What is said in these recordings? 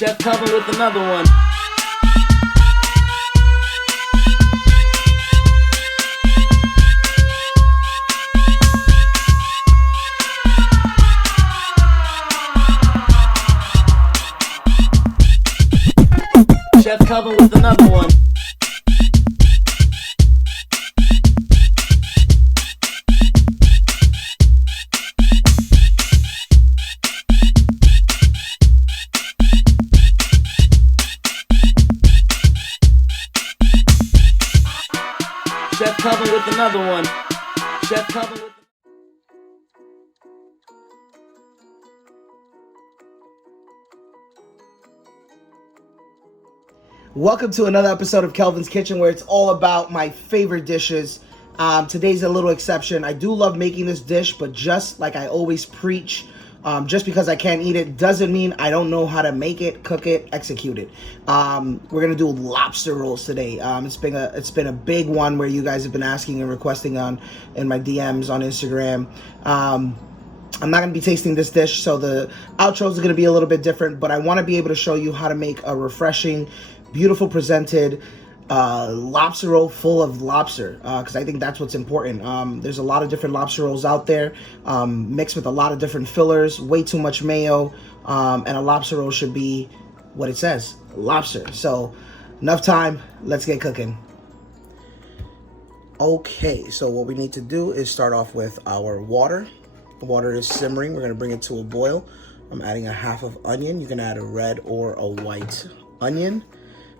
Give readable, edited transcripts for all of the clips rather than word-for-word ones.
Chef Kelvin with another one. Chef Kelvin with another one. Chef Kelvin with another one. Chef Kelvin with. Welcome to another episode of Kelvin's Kitchen, where it's all about my favorite dishes. Today's a little exception. I do love making this dish, but just like I always preach, just because I can't eat it doesn't mean I don't know how to make it, cook it, execute it. We're gonna do lobster rolls today. It's been a big one where you guys have been asking and requesting in my DMs on Instagram. I'm not going to be tasting this dish, so the outros are going to be a little bit different, but I want to be able to show you how to make a refreshing, beautiful presented lobster roll full of lobster, because I think that's what's important. There's a lot of different lobster rolls out there, mixed with a lot of different fillers, way too much mayo, and a lobster roll should be what it says, lobster. So enough time, let's get cooking. Okay, so what we need to do is start off with our water. The water is simmering. We're going to bring it to a boil. I'm adding a half of onion. You can add a red or a white onion.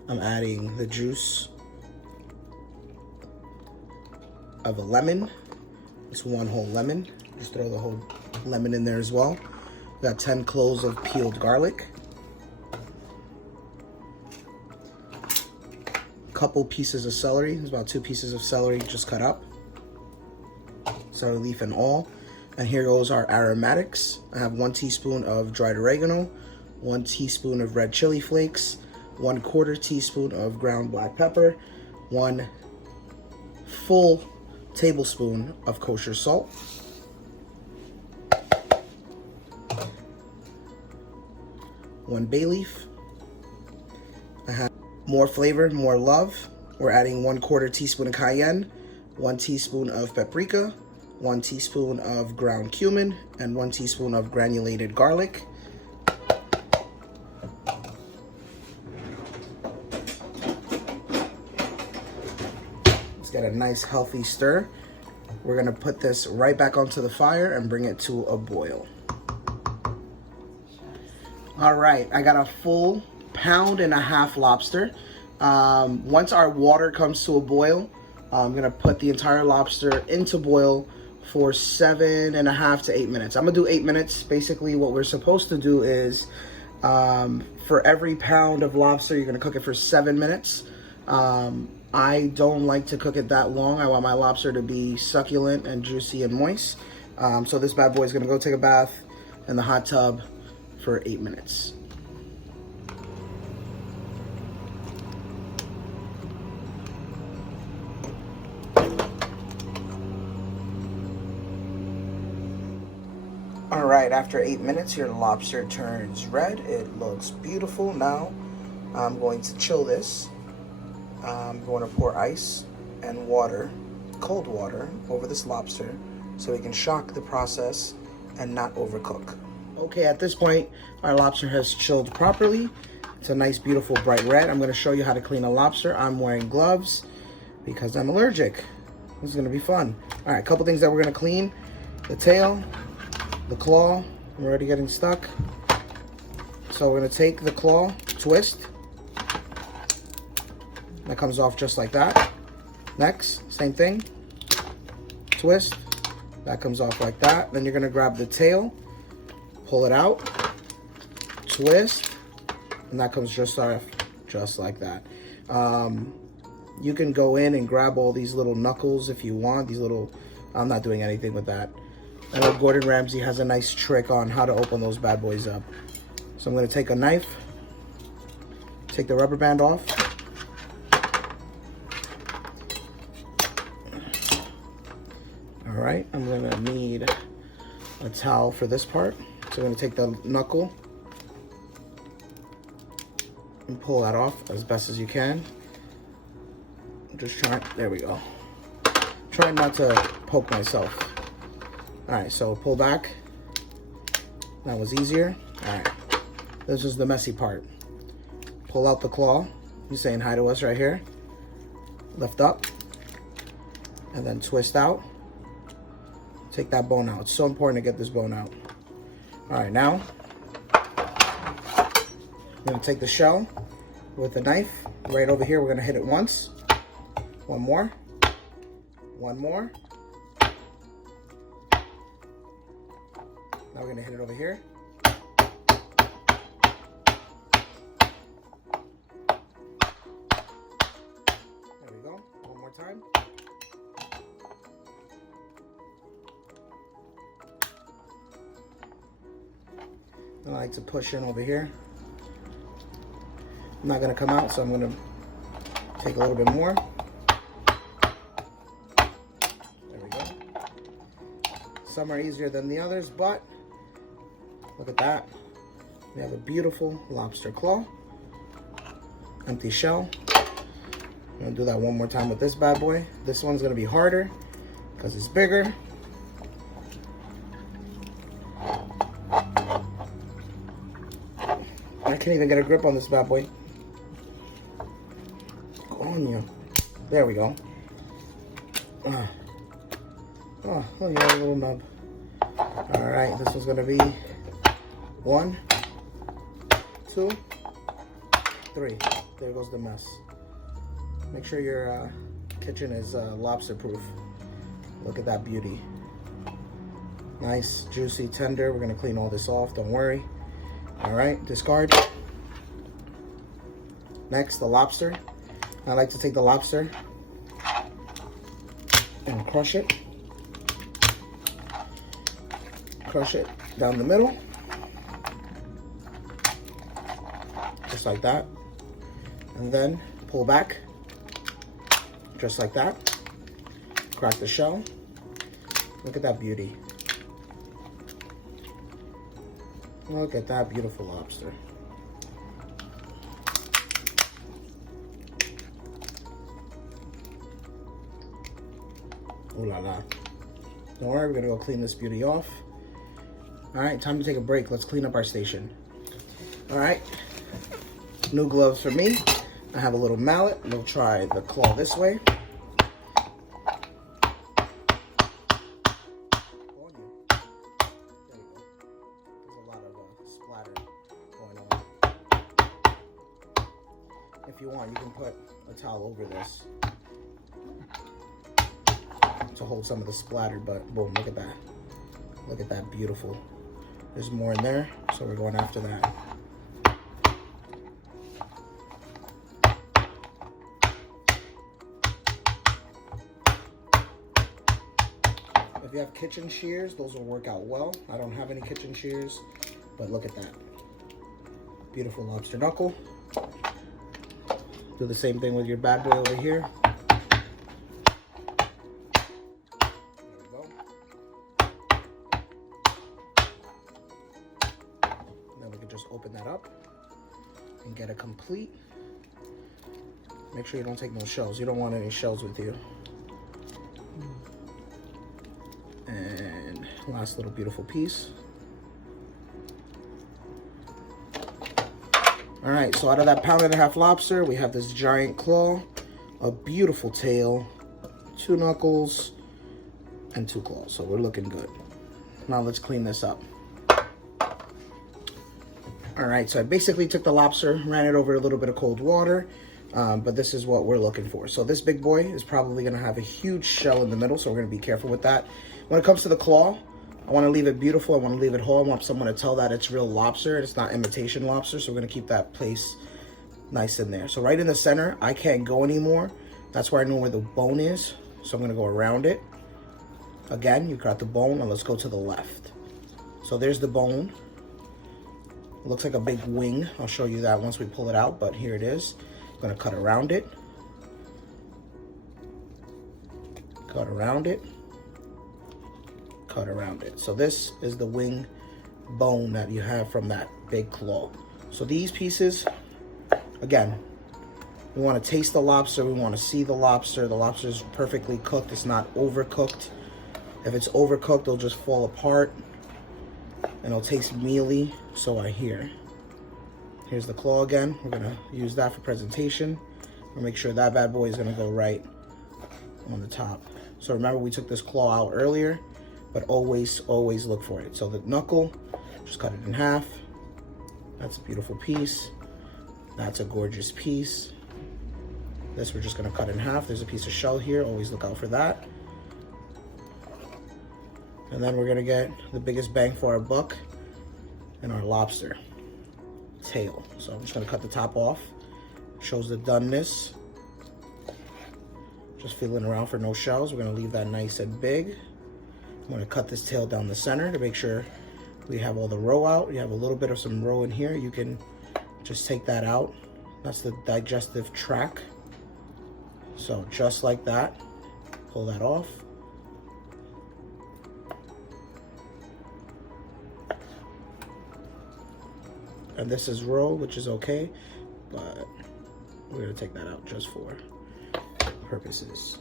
I'm adding the juice of a lemon. It's one whole lemon. Just throw the whole lemon in there as well. Got 10 cloves of peeled garlic. A couple pieces of celery. There's about 2 pieces of celery just cut up. Celery leaf and all. And here goes our aromatics. I have 1 teaspoon of dried oregano, 1 teaspoon of red chili flakes, 1/4 teaspoon of ground black pepper, 1 full tablespoon of kosher salt, 1 bay leaf. I have more flavor, more love. We're adding 1/4 teaspoon of cayenne, 1 teaspoon of paprika, 1 teaspoon of ground cumin, and 1 teaspoon of granulated garlic. Let's get a nice healthy stir. We're gonna put this right back onto the fire and bring it to a boil. All right, I got a full 1.5 pound lobster. Once our water comes to a boil, I'm gonna put the entire lobster into boil for 7.5 to 8 minutes. I'm gonna do 8 minutes. Basically, what we're supposed to do is, for every pound of lobster, you're gonna cook it for 7 minutes. I don't like to cook it that long. I want my lobster to be succulent and juicy and moist. So this bad boy is gonna go take a bath in the hot tub for 8 minutes. All right, after 8 minutes, your lobster turns red. It looks beautiful. Now, I'm going to chill this. I'm going to pour ice and water, cold water, over this lobster so we can shock the process and not overcook. Okay, at this point, our lobster has chilled properly. It's a nice, beautiful, bright red. I'm going to show you how to clean a lobster. I'm wearing gloves because I'm allergic. This is going to be fun. All right, a couple things that we're going to clean. The tail, the claw. I'm already getting stuck. So we're going to take the claw, twist. That comes off just like that. Next, same thing. Twist. That comes off like that. Then you're going to grab the tail, pull it out, twist, and that comes just off just like that. You can go in and grab all these little knuckles if you want. These little, I'm not doing anything with that. I know Gordon Ramsay has a nice trick on how to open those bad boys up. So I'm going to take a knife, take the rubber band off. All right, I'm going to need a towel for this part. So I'm going to take the knuckle, and pull that off as best as you can. Just try, there we go. Try not to poke myself. All right, so pull back. That was easier. All right, this is the messy part. Pull out the claw. He's saying hi to us right here. Lift up, and then twist out. Take that bone out. It's so important to get this bone out. All right, now I'm gonna take the shell with a knife right over here. We're gonna hit it once. One more. One more. Now we're gonna hit it over here. There we go. One more time. I like to push in over here. I'm not gonna come out, so I'm gonna take a little bit more. There we go. Some are easier than the others, but look at that. We have a beautiful lobster claw. Empty shell. I'm gonna do that one more time with this bad boy. This one's gonna be harder because it's bigger. I can't even get a grip on this bad boy. Go on you. There we go. Oh, look at that little nub. All right, this one's gonna be 1, 2, 3. There goes the mess. Make sure your kitchen is lobster proof. Look at that beauty. Nice, juicy, tender. We're gonna clean all this off, don't worry. All right, discard. Next, the lobster. I like to take the lobster and crush it. Crush it down the middle. Just like that. And then pull back. Just like that. Crack the shell. Look at that beauty. Look at that beautiful lobster. Ooh la la. Don't worry, we're gonna go clean this beauty off. All right, time to take a break. Let's clean up our station. All right, new gloves for me. I have a little mallet. We'll try the claw this way. If you want, you can put a towel over this to hold some of the splatter, but boom, look at that. Look at that, beautiful. There's more in there, so we're going after that. If you have kitchen shears, those will work out well. I don't have any kitchen shears, but look at that. Beautiful lobster knuckle. Do the same thing with your bad boy over here. There we go. Then we can just open that up and get a complete. Make sure you don't take no shells. You don't want any shells with you. And last little beautiful piece. All right, so out of that 1.5 pound lobster, we have this giant claw, a beautiful tail, 2 knuckles, and 2 claws. So we're looking good. Now let's clean this up. All right, so I basically took the lobster, ran it over a little bit of cold water, but this is what we're looking for. So this big boy is probably gonna have a huge shell in the middle, so we're gonna be careful with that. When it comes to the claw, I want to leave it beautiful. I want to leave it whole. I want someone to tell that it's real lobster. It's not imitation lobster. So we're going to keep that place nice in there. So right in the center, I can't go anymore. That's where I know where the bone is. So I'm going to go around it. Again, you got the bone, and let's go to the left. So there's the bone. It looks like a big wing. I'll show you that once we pull it out, but here it is. I'm going to cut around it. Cut around it. Cut around it. So this is the wing bone that you have from that big claw. So these pieces Again, we want to taste the lobster. We want to see the lobster. The lobster is perfectly cooked. It's not overcooked. If it's overcooked, it'll just fall apart and it'll taste mealy. So I hear. Here's the claw again. We're gonna use that for presentation. We'll make sure that bad boy is gonna go right on the top. So remember, we took this claw out earlier, but always look for it. So the knuckle, just cut it in half. That's a beautiful piece. That's a gorgeous piece. This we're just gonna cut in half. There's a piece of shell here, always look out for that. And then we're gonna get the biggest bang for our buck in our lobster tail. So I'm just gonna cut the top off. Shows the doneness. Just feeling around for no shells. We're gonna leave that nice and big. I'm gonna cut this tail down the center to make sure we have all the roe out. You have a little bit of some roe in here. You can just take that out. That's the digestive tract. So just like that, pull that off. And this is roe, which is okay, but we're gonna take that out just for purposes.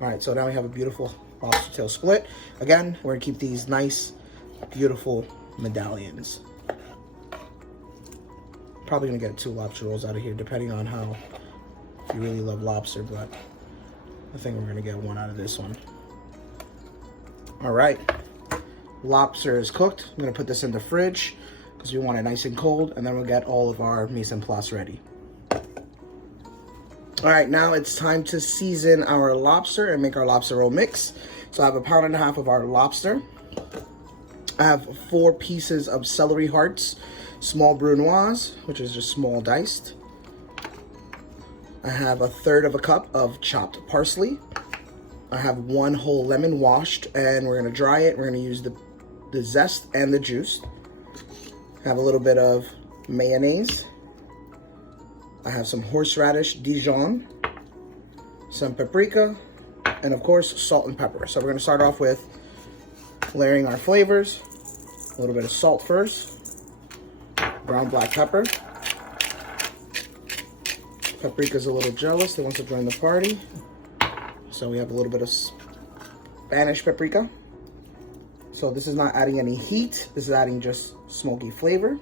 All right, so now we have a beautiful lobster tail split. Again, we're gonna keep these nice, beautiful medallions. Probably gonna get 2 lobster rolls out of here, depending on how, if you really love lobster, but I think we're gonna get 1 out of this one. All right, lobster is cooked. I'm gonna put this in the fridge because we want it nice and cold, and then we'll get all of our mise en place ready. All right, now it's time to season our lobster and make our lobster roll mix. So I have 1.5 pounds of our lobster. I have 4 pieces of celery hearts, small brunoise, which is just small diced. I have 1/3 cup of chopped parsley. I have 1 whole lemon washed, and we're gonna dry it. We're gonna use the zest and the juice. I have a little bit of mayonnaise. I have some horseradish Dijon, some paprika, and of course, salt and pepper. So we're gonna start off with layering our flavors. A little bit of salt first, ground black pepper. Paprika's a little jealous, they want to join the party. So we have a little bit of Spanish paprika. So this is not adding any heat, this is adding just smoky flavor.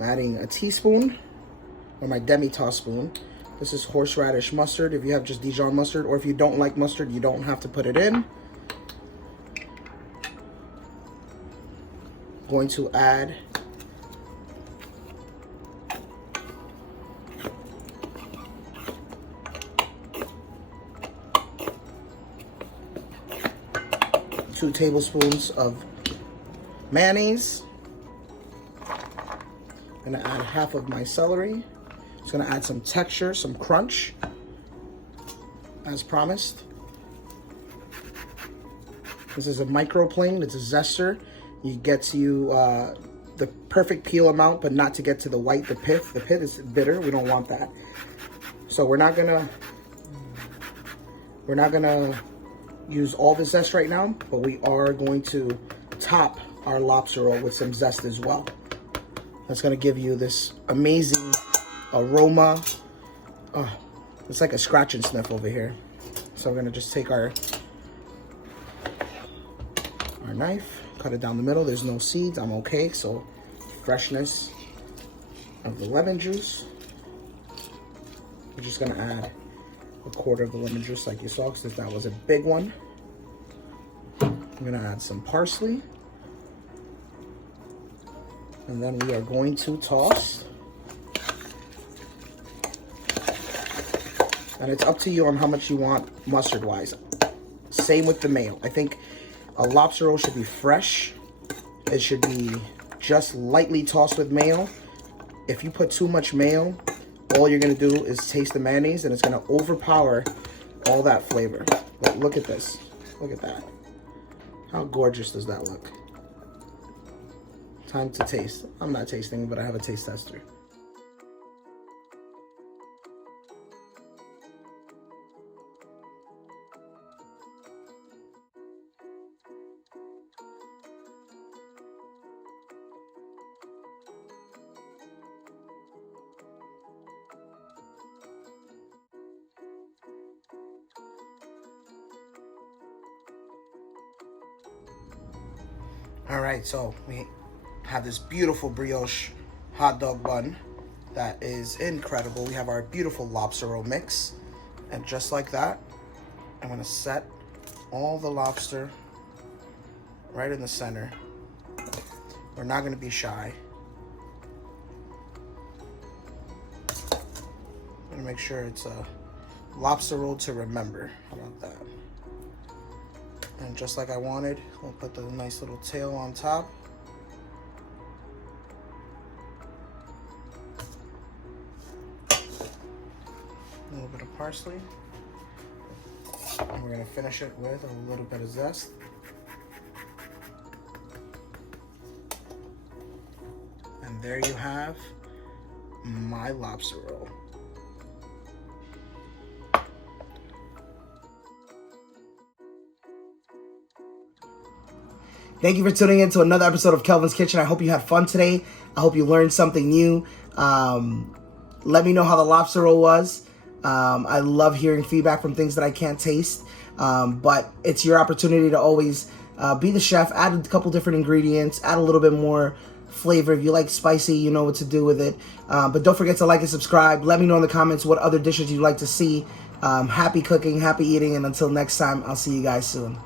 I'm adding a teaspoon, or my demi-tasse spoon. This is horseradish mustard. If you have just Dijon mustard, or if you don't like mustard, you don't have to put it in. Going to add two tablespoons of mayonnaise. I'm gonna add half of my celery. It's gonna add some texture, some crunch, as promised. This is a microplane, it's a zester. It gets you the perfect peel amount, but not to get to the white, the pith. The pith is bitter, we don't want that. So we're not gonna use all the zest right now, but we are going to top our lobster roll with some zest as well. That's gonna give you this amazing aroma. Oh, it's like a scratch and sniff over here. So we're gonna just take our knife, cut it down the middle. There's no seeds, I'm okay. So freshness of the lemon juice. We're just gonna add 1/4 of the lemon juice like you saw, because that was a big one. I'm gonna add some parsley. And then we are going to toss. And it's up to you on how much you want mustard-wise. Same with the mayo. I think a lobster roll should be fresh. It should be just lightly tossed with mayo. If you put too much mayo, all you're gonna do is taste the mayonnaise and it's gonna overpower all that flavor. But look at this, look at that. How gorgeous does that look? Time to taste. I'm not tasting, but I have a taste tester. All right, so we have this beautiful brioche hot dog bun that is incredible. We have our beautiful lobster roll mix. And just like that, I'm gonna set all the lobster right in the center. We're not gonna be shy. I'm gonna make sure it's a lobster roll to remember. How about that? And just like I wanted, we'll put the nice little tail on top. A little bit of parsley. And we're gonna finish it with a little bit of zest. And there you have my lobster roll. Thank you for tuning in to another episode of Kelvin's Kitchen. I hope you had fun today. I hope you learned something new. Let me know how the lobster roll was. I love hearing feedback from things that I can't taste. But it's your opportunity to always be the chef. Add a couple different ingredients. Add a little bit more flavor. If you like spicy, you know what to do with it. But don't forget to like and subscribe. Let me know in the comments what other dishes you'd like to see. Happy cooking, happy eating, and until next time, I'll see you guys soon.